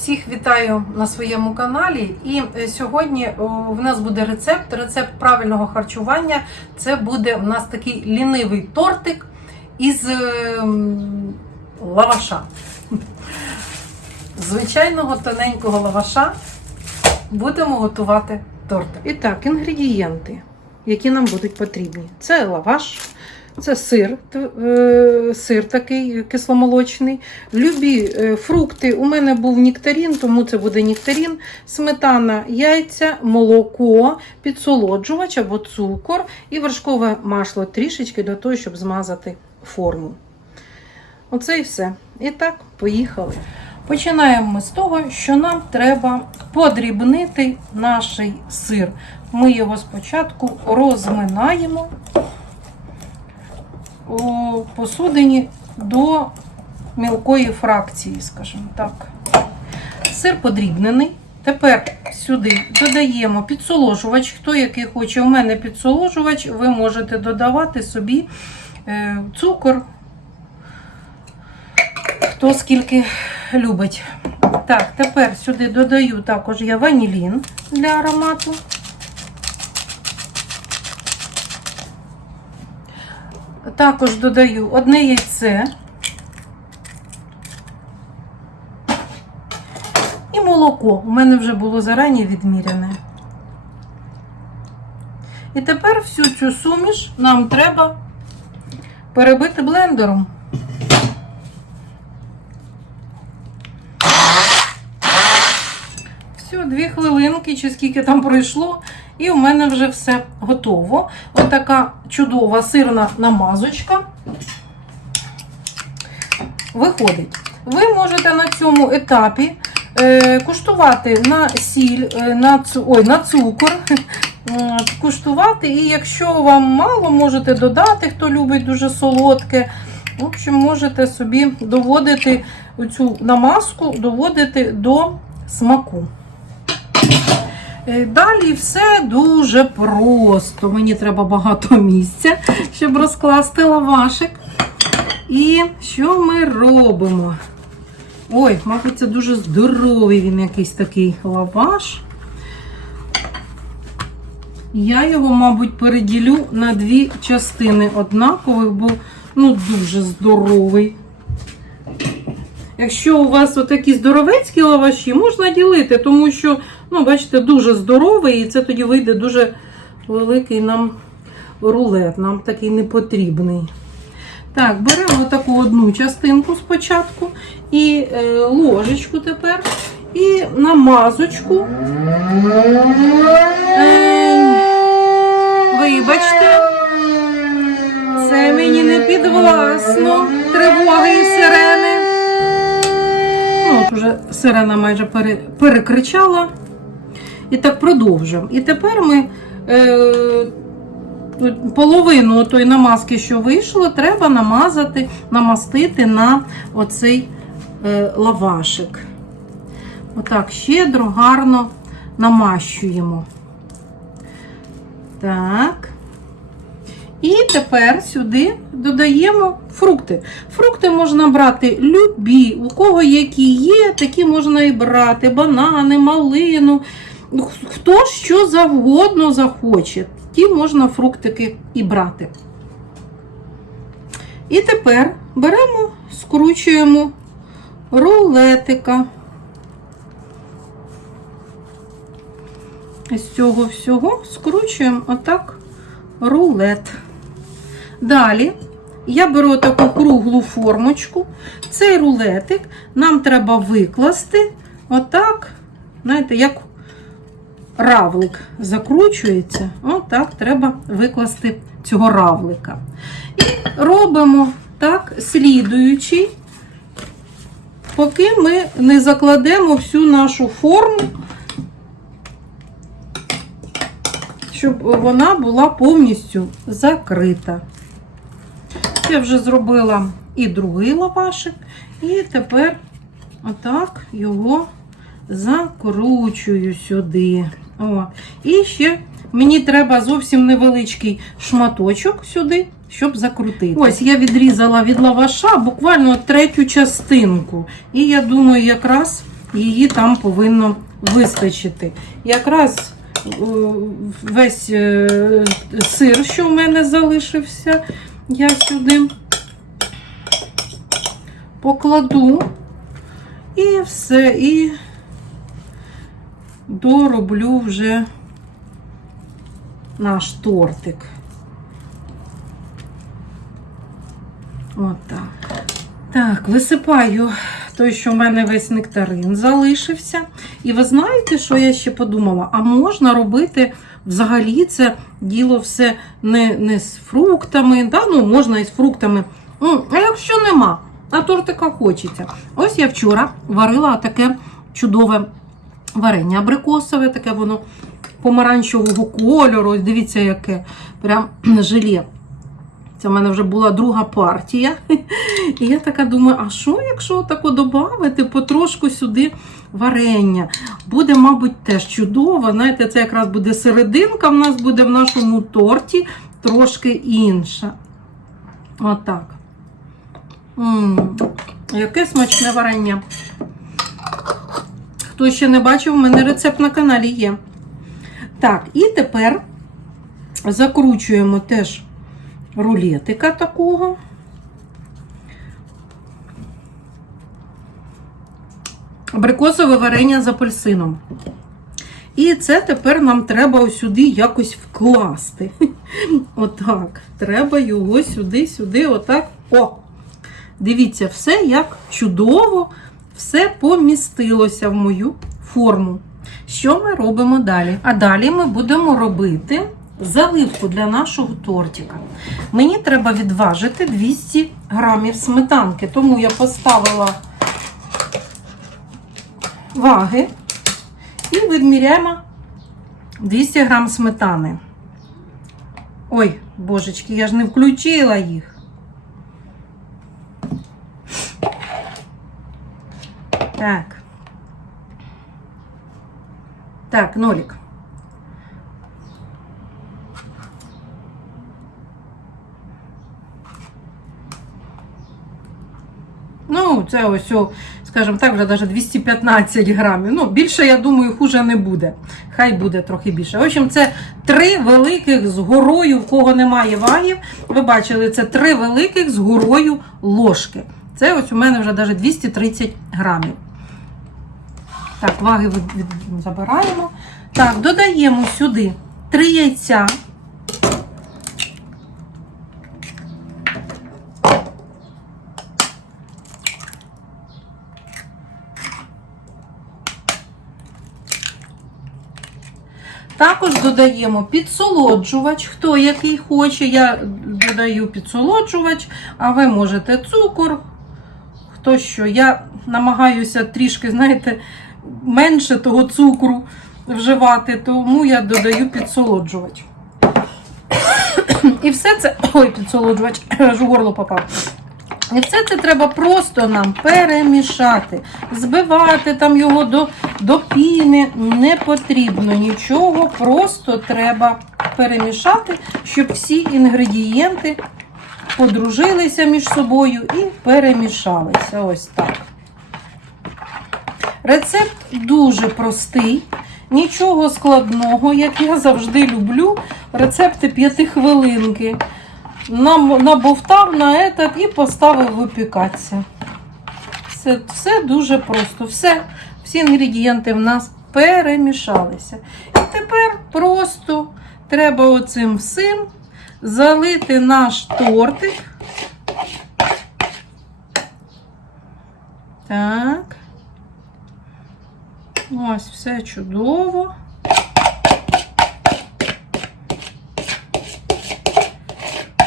Всіх вітаю на своєму каналі. І е, сьогодні в нас буде рецепт, рецепт правильного харчування. Це буде в нас такий лінивий тортик із ем, лаваша. Звичайного тоненького лаваша будемо готувати тортик. І так, інгредієнти, які нам будуть потрібні. Це лаваш, це сир, е, сир такий кисломолочний. Любі е, фрукти. У мене був нектарін, тому це буде нектарін, сметана, яйця, молоко, підсолоджувач або цукор і вершкове масло трішечки для того, щоб змазати форму. Оце і все. І так, поїхали. Починаємо ми з того, що нам треба подрібнити наш сир. Ми його спочатку розминаємо у посудині до мілкої фракції, скажімо так. Сир подрібнений. Тепер сюди додаємо підсоложувач. Хто який хоче, у мене підсоложувач, ви можете додавати собі е, цукор, хто скільки любить. Так, тепер сюди додаю також я ванілін для аромату. Також додаю одне яйце і молоко. У мене вже було зарані відміряне. І тепер всю цю суміш нам треба перебити блендером. Все, дві хвилинки, чи скільки там пройшло, і у мене вже все готово. Отака чудова сирна намазочка виходить. Ви можете на цьому етапі е, куштувати на сіль, е, на, ой, на цукор. Куштувати, і якщо вам мало, можете додати, хто любить дуже солодке. В общем, можете собі доводити цю намазку, доводити до смаку. Е, Далі все дуже просто. Мені треба багато місця, щоб розкласти лавашик. І що ми робимо? Ой, мабуть, це дуже здоровий він якийсь такий лаваш. Я його, мабуть, переділю на дві частини однакових, бо ну, дуже здоровий. Якщо у вас отакі здоровецькі лаваші, можна ділити, тому що, ну, бачите, дуже здоровий, і це тоді вийде дуже великий нам рулет. Нам такий не потрібний. Так, беремо таку одну частинку спочатку, і е, ложечку тепер, і намазочку. Е, вибачте, це мені не підвласно. Тривоги і сирени. Ну, от уже сирена майже пере, перекричала. І так продовжуємо. І тепер ми е, половину тої намазки, що вийшло, треба намазати, намастити на оцей е, лавашик. Отак, щедро, гарно намащуємо. Так. І тепер сюди додаємо фрукти. Фрукти можна брати любі, у кого які є, такі можна і брати. Банани, малину. Хто що завгодно захоче, ті можна фруктики і брати. І тепер беремо, скручуємо рулетика. З цього всього скручуємо отак рулет. Далі я беру таку круглу формочку. Цей рулетик нам треба викласти отак, знаєте, як равлик закручується, отак треба викласти цього равлика. І робимо так, слідуючи, поки ми не закладемо всю нашу форму, щоб вона була повністю закрита. Я вже зробила і другий лавашик, і тепер отак його закручую сюди. О. І ще мені треба зовсім невеличкий шматочок сюди, щоб закрутити. Ось я відрізала від лаваша буквально третю частинку. І я думаю, якраз її там повинно вистачити. Якраз е, весь е, сир, що в мене залишився, я сюди покладу і все, і дороблю вже наш тортик. Отак. Так, висипаю той, що в мене весь нектарин залишився. І ви знаєте, що я ще подумала? А можна робити взагалі це діло все не, не з фруктами. Да? Ну, можна і з фруктами. А якщо нема, а тортика хочеться. Ось я вчора варила таке чудове варення абрикосове, таке воно помаранчевого кольору. Дивіться, яке прям желе. Це в мене вже була друга партія. І я така думаю, а що, якщо тако додати потрошку сюди варення? Буде, мабуть, теж чудово. Знаєте, це якраз буде серединка, в нас буде в нашому торті трошки інша. Отак. Яке смачне варення. Хто ще не бачив, у мене рецепт на каналі є. Так, і тепер закручуємо теж рулетика такого. Абрикосове варення з апельсином. І це тепер нам треба сюди якось вкласти. Отак. Треба його сюди, сюди, отак. О! Дивіться, все як чудово, все помістилося в мою форму. Що ми робимо далі? А далі ми будемо робити заливку для нашого тортика. Мені треба відважити 200 грамів сметанки, тому я поставила ваги і відміряємо 200 грам сметани. Ой, божечки, я ж не включила їх. Так. Так, нолик. Ну, це ось, скажімо так, вже навіть 215 грамів. Ну, більше, я думаю, хуже не буде. Хай буде трохи більше. В общем, це три великих з горою, в кого немає вагів. Ви бачили, це три великих з горою ложки. Це ось у мене вже навіть 230 грамів. Так, ваги забираємо. Так, додаємо сюди 3 яйця. Також додаємо підсолоджувач, хто який хоче. Я додаю підсолоджувач, а ви можете цукор. Хто що. Я намагаюся трішки, знаєте, менше того цукру вживати, тому я додаю підсолоджувач. І все це. Ой, підсолоджувач, аж у горло попав. І все це треба просто нам перемішати, збивати там його до, до піни. Не потрібно нічого, просто треба перемішати, щоб всі інгредієнти подружилися між собою і перемішалися. Ось так. Рецепт дуже простий, нічого складного, як я завжди люблю. Рецепти п'ятихвилинки. Набовтав на этот і поставив випікатися. Все, все дуже просто. Все, всі інгредієнти в нас перемішалися. І тепер просто треба оцим всім залити наш тортик. Так. Ось все чудово.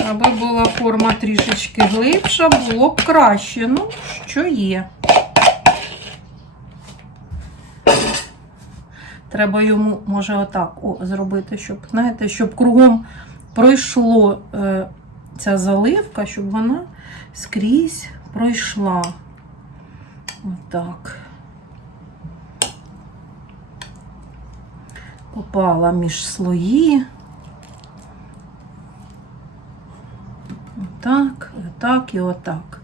Аби була форма трішечки глибша, було б краще. Ну, що є. Треба йому, може, отак о, зробити, щоб, знаєте, щоб кругом пройшло е, ця заливка, щоб вона скрізь пройшла. Отак. Попала між слої. Отак, отак і отак.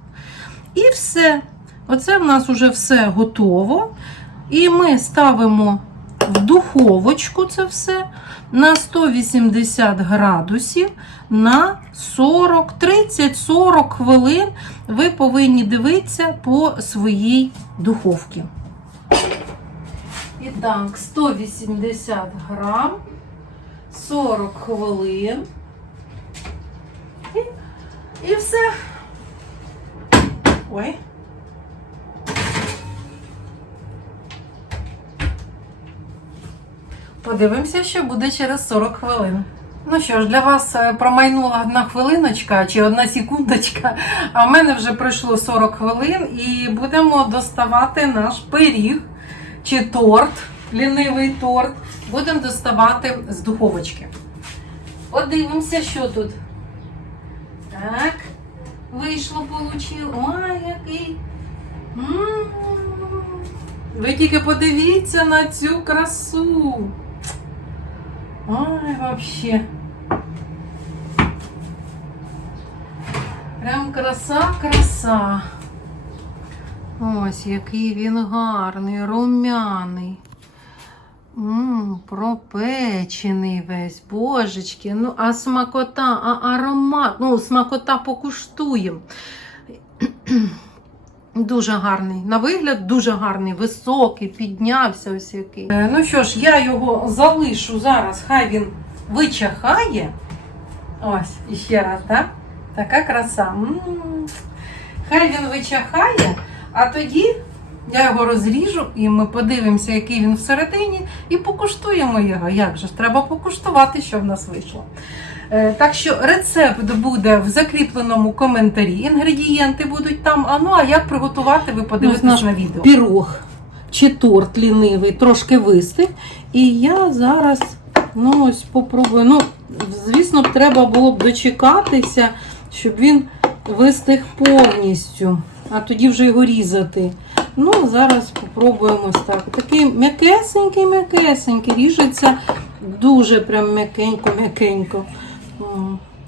І все. Оце в нас вже все готово. І ми ставимо в духовочку це все на 180 градусів на 40, 30-40 хвилин. Ви повинні дивитися по своїй духовці. І так, 180 грам, 40 хвилин. І, і все. Ой. Подивимося, що буде через 40 хвилин. Ну що ж, для вас е, промайнула одна хвилиночка чи одна секундочка, а в мене вже пройшло 40 хвилин і будемо доставати наш пиріг чи торт, лінивий торт. Будемо доставати з духовочки. Подивимося, що тут. Так, вийшло, получило. Ой, який. Ви тільки подивіться на цю красу. Ой, вообще. Прям краса, краса. Ось який він гарний, румяний. Пропечений весь, божечки. Ну, а смакота, а аромат. Ну, смакота покуштуємо. Дуже гарний. На вигляд дуже гарний, високий, піднявся ось який. Е, Ну що ж, я його залишу зараз, хай він вичахає. Ось, іще раз, так? Така краса. М. Хай він вичахає, а тоді я його розріжу і ми подивимося, який він всередині, і покуштуємо його. Як же ж, треба покуштувати, що в нас вийшло. Е, Так що рецепт буде в закріпленому коментарі. Інгредієнти будуть там. А ну а як приготувати, ви подивитесь наш на відео. Пірог чи торт лінивий трошки вистиг. І я зараз ну ось попробую. Ну, звісно, треба було б дочекатися, щоб він вистиг повністю, а тоді вже його різати. Ну, зараз попробуємо ось так. Такий м'якесенький, м'якесенький, ріжеться дуже прям м'якенько-м'якенько.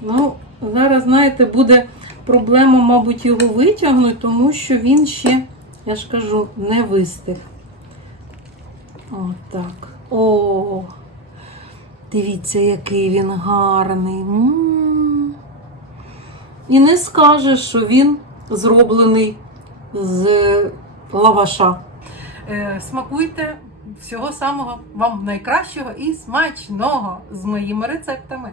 Ну, зараз, знаєте, буде проблема, мабуть, його витягнути, тому що він ще, я ж кажу, не вистиг. Отак. О, дивіться, який він гарний. М. І не скажеш, що він зроблений з лаваша. Е, смакуйте всього самого вам найкращого і смачного з моїми рецептами.